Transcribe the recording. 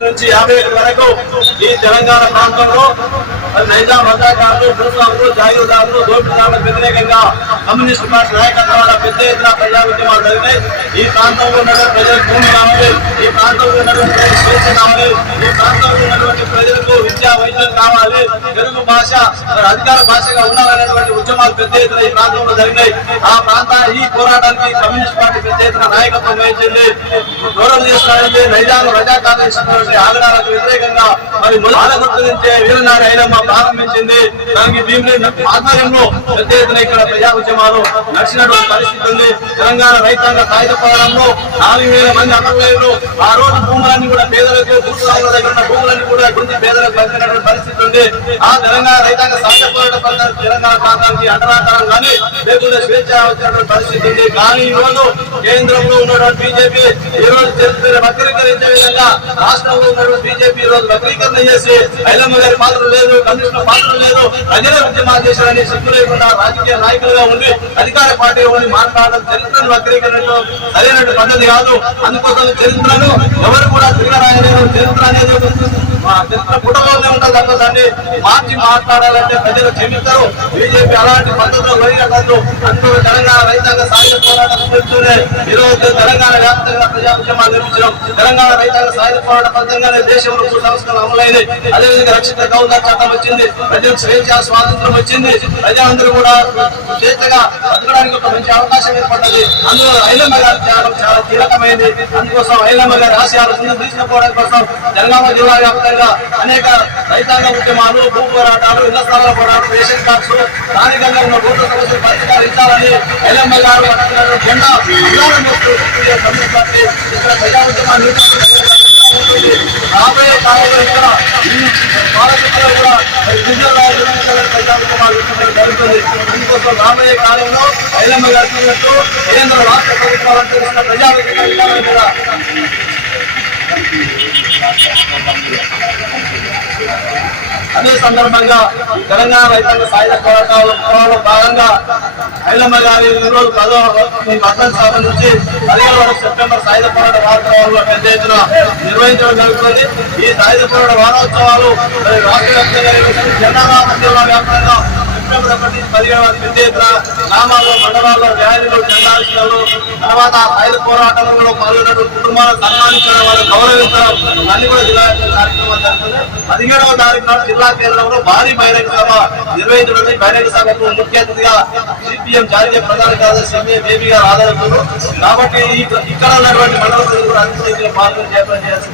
నుంచి యాభై ఏళ్ళ వరకు ఈ తెలంగాణ ప్రాంతంలో నైజాం రజాకారులు భూస్వాములు జాగీర్దారులు దోపిడీదారులకు వ్యతిరేకంగా కమ్యూనిస్ట్ పార్టీ నాయకత్వం వల్ల పెద్ద ఎత్తున ప్రజా ఉద్యమాలు జరిగినాయి. ఈ ప్రాంతంలో ఉన్నటువంటి ప్రజలకు భూమి కావాలి ఈ ప్రాంతంలో ఉన్నటువంటి ప్రజలకు స్వేచ్ఛ కావాలి ఈ ప్రాంతంలో ఉన్నటువంటి ప్రజలకు అధికార భాషగా ఉండాలనేటువంటి ఉద్యమాలు పెద్ద ఎత్తున ఈ ప్రాంతంలో జరిగినాయి. ఆ ప్రాంత ఈ పోరాటానికి కమ్యూనిస్ట్ పార్టీ పెద్ద ఎత్తున నాయకత్వం వహించింది. గౌరవ చేస్తారంటే నైజాం రజాకారులు ఇచ్చినటువంటి ఆగడాలకు వ్యతిరేకంగా మరి గుర్తు నుంచే వీరనాడు ఐలమ్మ ప్రారంభించింది. దానికి భీమిలి ఆధ్వర్యంలో పెద్ద ఎత్తున ఇక్కడ ప్రజా ఉద్యమాలు నడిచినటువంటి పరిస్థితి ఉంది. తెలంగాణ రైతాంగ సాయుధ పోరాటంలో నాలుగు వేల మంది అమరవీరులు ఆ రోజు భూములన్నీ కూడా పేదలకు భూస్వాముల దగ్గర ఉన్న భూములన్నీ కూడా గుంజి పేదలకు పంచినటువంటి పరిస్థితి ఉంది. ఆ తెలంగాణ రైతాంగ సాయుధ పోరాట ఫలితాలు తెలంగాణ ప్రాంతానికి అండరాకారం కానీ లేకుండా స్వేచ్ఛ వచ్చినటువంటి పరిస్థితి ఉంది. కానీ ఈ రోజు కేంద్రంలో ఉన్నటువంటి బీజేపీ ఈ రోజు వక్రీకరించే విధంగా రాష్ట్రంలో ఉన్నటువంటి బీజేపీ ఈ రోజు వక్రీకరణ చేసి ఐలమ్మ గారి పాత్ర లేదు కమిషనర్ పాత్ర లేదు ప్రజల ఉద్యమాలు చేశారని సిగ్గు లేకుండా రాజకీయ నాయకులుగా ఉండి అధికార పార్టీ ఉండి మాట్లాడడం చరిత్రను వక్రీకరించడం సరైన పద్ధతి కాదు. అందుకోసం చరిత్రను ఎవరు కూడా తిరగరాయలేరు చరిత్ర అనేది మా ఉంటుంది తప్ప దాన్ని మార్చి మాట్లాడాలంటే ప్రజలు క్షమిస్తారు బీజేపీ అలాంటి పద్ధతిలో వెళ్ళగలదు అందరూ తెలంగాణ రైతాంగ సాయుధ పోరాటం స్ఫూర్తితోనే ఈరోజు తెలంగాణ వ్యాప్తంగా ప్రజా ఉద్యమాలు నిర్మించడం తెలంగాణ రైతాంగ సాయుధ పోరాట ఫలితంగానే దేశంలో సంస్కరణ అమలైంది అదేవిధంగా రక్షిత గౌరవ చట్టం వచ్చింది ప్రజలకు స్వేచ్ఛ స్వాతంత్రం వచ్చింది ప్రజలందరూ కూడా స్వేచ్ఛగా బతకడానికి ఒక మంచి అవకాశం ఏర్పడ్డది. అందులో ఐలమ్మ గారి త్యాగం అందుకోసం ఐలమ్మ గారి ఆశయాలు ముందుకు తీసుకుపోవడం కోసం జనగామ జిల్లా వ్యాప్తంగా అనేక రైతాంగ ఉద్యమాలు భూ పోరాటాలు ఇళ్ళ స్థలాల పోరాటాలు రేషన్ కార్డ్స్ స్థానికంగా ఉన్న రోడ్ల సమస్యలు పరిష్కరించాలని ఐలమ్మ గారు పట్టుకున్న జెండా రాబోయే కాలంలో ఐలమ్మ గారు చూసినట్టు కేంద్ర రాష్ట్ర ప్రభుత్వాలను తెలిసిన ప్రజా మీద అదే సందర్భంగా తెలంగాణ రైతాంగ సాయుధ పోరాటాలలో భాగంగా ఐలమ్మ గారి ఈ రోజు పదో మద్దతు సభ నుంచి పదిహేను వరకు సెప్టెంబర్ సాయుధ పోరాట వారోత్సవాలు పెద్ద ఎత్తున నిర్వహించడం జరుగుతుంది. ఈ సాయుధ పోరాట వారోత్సవాలు రాష్ట్ర వ్యాప్తంగా జనరా జనగామ వ్యాప్తంగా సెప్టెంబర్ ఒకటి పదిహేను పెద్ద ఎత్తున గ్రామాల్లో మండలాల్లో ర్యాలీలు జెండాలు తర్వాత సాయుధ పోరాటంలో పాల్గొన్న కుటుంబాలను సన్మానించడం వాళ్ళని గౌరవించడం అన్ని కూడా జిల్లా కార్యక్రమాలు జరుగుతుంది. పదిహేడవ తారీఖు నాడు జిల్లా కేంద్రంలో భారీ బహిరంగ సభ నిర్వహించడం బహిరంగ సభకు ముఖ్య అతిథిగా సిపిఎం జాతీయ ప్రధాన కార్యదర్శి ఎంఏ బేబీ గారు హాజరవుతున్నారు. కాబట్టి ఇక్కడ ఉన్నటువంటి మండల ప్రజలు అన్ని పాల్గొని చేయాల్సింది